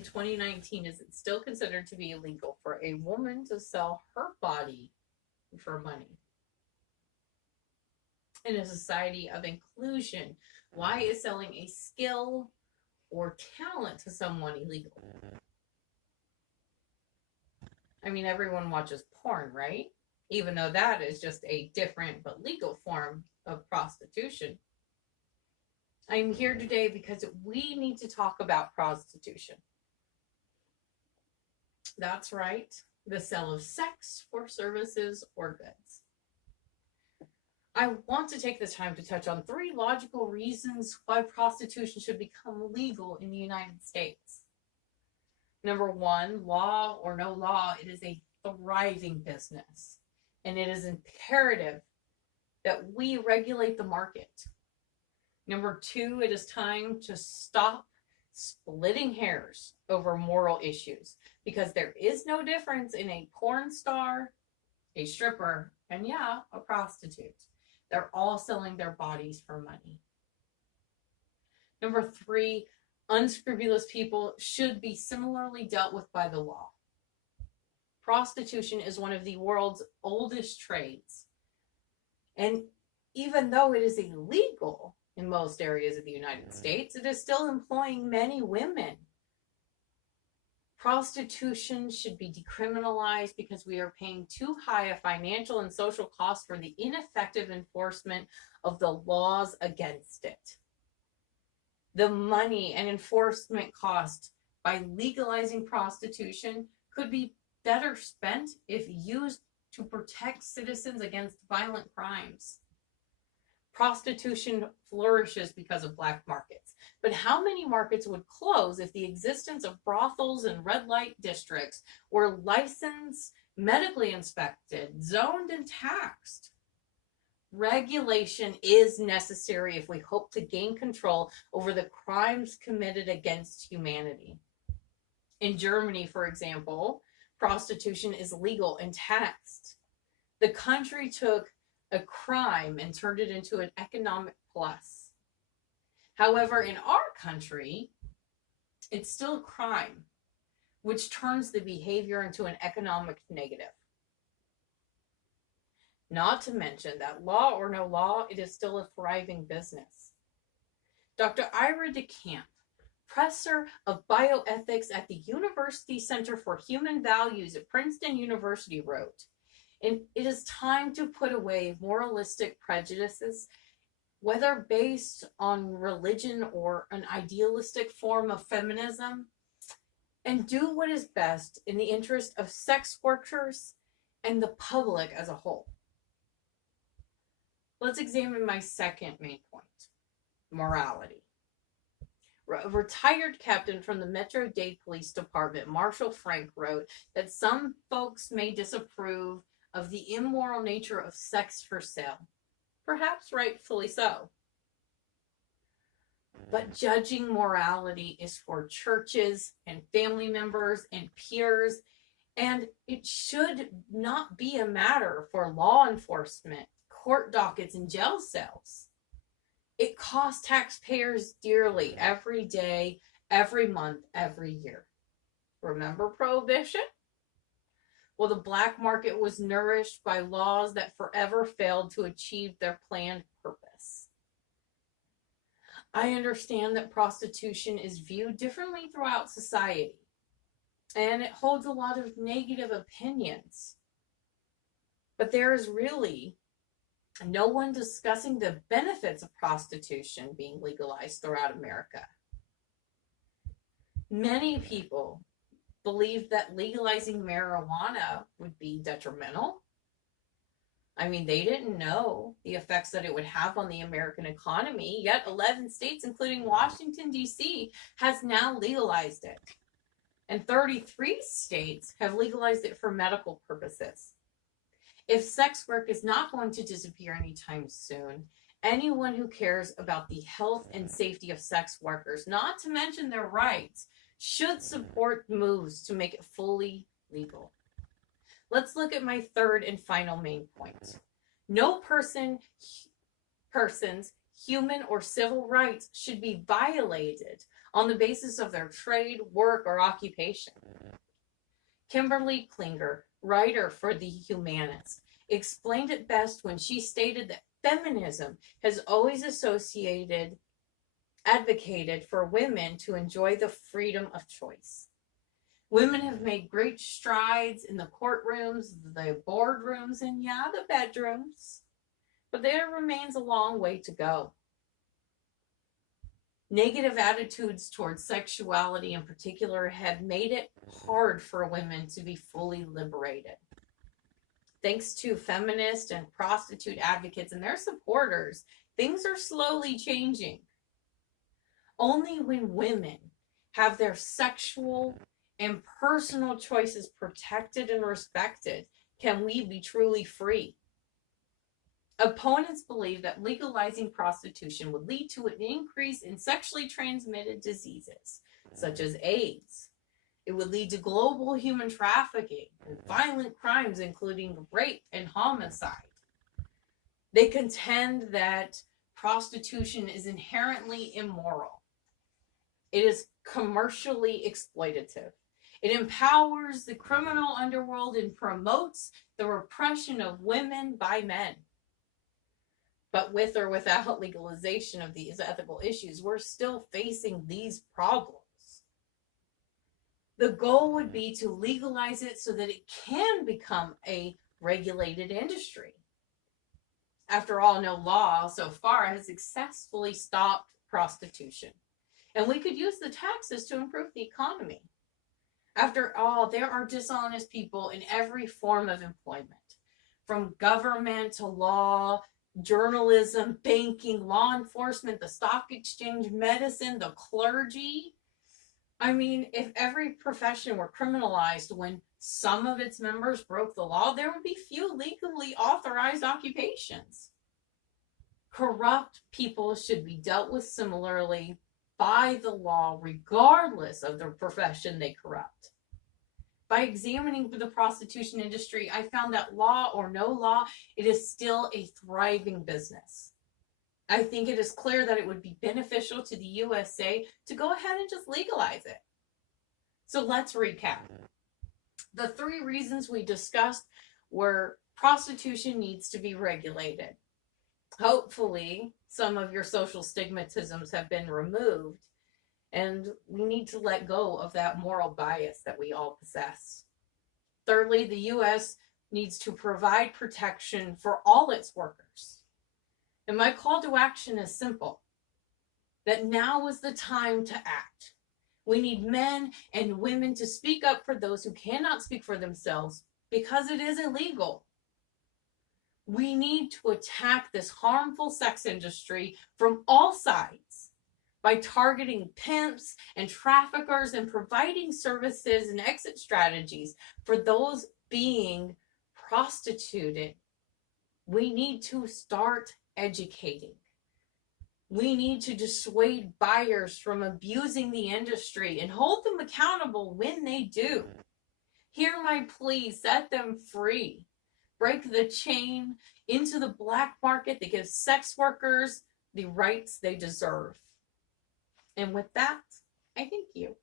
in 2019 is it still considered to be illegal for a woman to sell her body for money? In a society of inclusion, why is selling a skill or talent to someone illegal? I mean, everyone watches porn, right? Even though that is just a different but legal form of prostitution. I'm here today because we need to talk about prostitution. That's right, the sale of sex for services or goods. I want to take this time to touch on 3 logical reasons why prostitution should become legal in the United States. Number 1, law or no law, it is a thriving business, and it is imperative that we regulate the market. Number 2, it is time to stop splitting hairs over moral issues, because there is no difference in a porn star, a stripper, and yeah, a prostitute. They're all selling their bodies for money. Number 3, unscrupulous people should be similarly dealt with by the law. Prostitution is one of the world's oldest trades. And even though it is illegal in most areas of the United States, it is still employing many women. Prostitution should be decriminalized because we are paying too high a financial and social cost for the ineffective enforcement of the laws against it. The money and enforcement cost by legalizing prostitution could be better spent if used to protect citizens against violent crimes. Prostitution flourishes because of black markets. But how many markets would close if the existence of brothels and red light districts were licensed, medically inspected, zoned, and taxed? Regulation is necessary if we hope to gain control over the crimes committed against humanity. In Germany, for example, prostitution is legal and taxed. The country took a crime and turned it into an economic plus. However, in our country, it's still a crime, which turns the behavior into an economic negative. Not to mention that law or no law, it is still a thriving business. Dr. Ira DeCamp, professor of bioethics at the University Center for Human Values at Princeton University, wrote, "And it is time to put away moralistic prejudices, whether based on religion or an idealistic form of feminism, and do what is best in the interest of sex workers and the public as a whole." Let's examine my second main point, morality. A retired captain from the Metro-Dade Police Department, Marshall Frank, wrote that some folks may disapprove of the immoral nature of sex for sale. Perhaps rightfully so. But judging morality is for churches and family members and peers, and it should not be a matter for law enforcement, court dockets, and jail cells. It costs taxpayers dearly every day, every month, every year. Remember Prohibition? Well, the black market was nourished by laws that forever failed to achieve their planned purpose. I understand that prostitution is viewed differently throughout society, and it holds a lot of negative opinions. But there is really no one discussing the benefits of prostitution being legalized throughout America. Many people believe that legalizing marijuana would be detrimental. I mean, they didn't know the effects that it would have on the American economy, yet 11 states, including Washington, D.C., has now legalized it. And 33 states have legalized it for medical purposes. If sex work is not going to disappear anytime soon, anyone who cares about the health and safety of sex workers, not to mention their rights, should support moves to make it fully legal. Let's look at my third and final main point. No person's human or civil rights should be violated on the basis of their trade, work, or occupation. Kimberly Klinger, writer for The Humanist, explained it best when she stated that feminism has always advocated for women to enjoy the freedom of choice. Women have made great strides in the courtrooms, the boardrooms, and the bedrooms. But there remains a long way to go. Negative attitudes towards sexuality in particular have made it hard for women to be fully liberated. Thanks to feminist and prostitute advocates and their supporters, things are slowly changing. Only when women have their sexual and personal choices protected and respected can we be truly free. Opponents believe that legalizing prostitution would lead to an increase in sexually transmitted diseases, such as AIDS. It would lead to global human trafficking and violent crimes, including rape and homicide. They contend that prostitution is inherently immoral. It is commercially exploitative. It empowers the criminal underworld and promotes the repression of women by men. But with or without legalization of these ethical issues, we're still facing these problems. The goal would be to legalize it so that it can become a regulated industry. After all, no law so far has successfully stopped prostitution. And we could use the taxes to improve the economy. After all, there are dishonest people in every form of employment, from government to law, journalism, banking, law enforcement, the stock exchange, medicine, the clergy. I mean, if every profession were criminalized when some of its members broke the law, there would be few legally authorized occupations. Corrupt people should be dealt with similarly by the law, regardless of the profession they corrupt. By examining the prostitution industry, I found that law or no law, it is still a thriving business. I think it is clear that it would be beneficial to the USA to go ahead and just legalize it. So let's recap. The 3 reasons we discussed were prostitution needs to be regulated. Hopefully, some of your social stigmatisms have been removed, and we need to let go of that moral bias that we all possess. Thirdly, the U.S. needs to provide protection for all its workers. And my call to action is simple, that now is the time to act. We need men and women to speak up for those who cannot speak for themselves because it is illegal. We need to attack this harmful sex industry from all sides by targeting pimps and traffickers and providing services and exit strategies for those being prostituted. We need to start educating. We need to dissuade buyers from abusing the industry and hold them accountable when they do. Hear my plea, set them free. Break the chain into the black market that gives sex workers the rights they deserve. And with that, I thank you.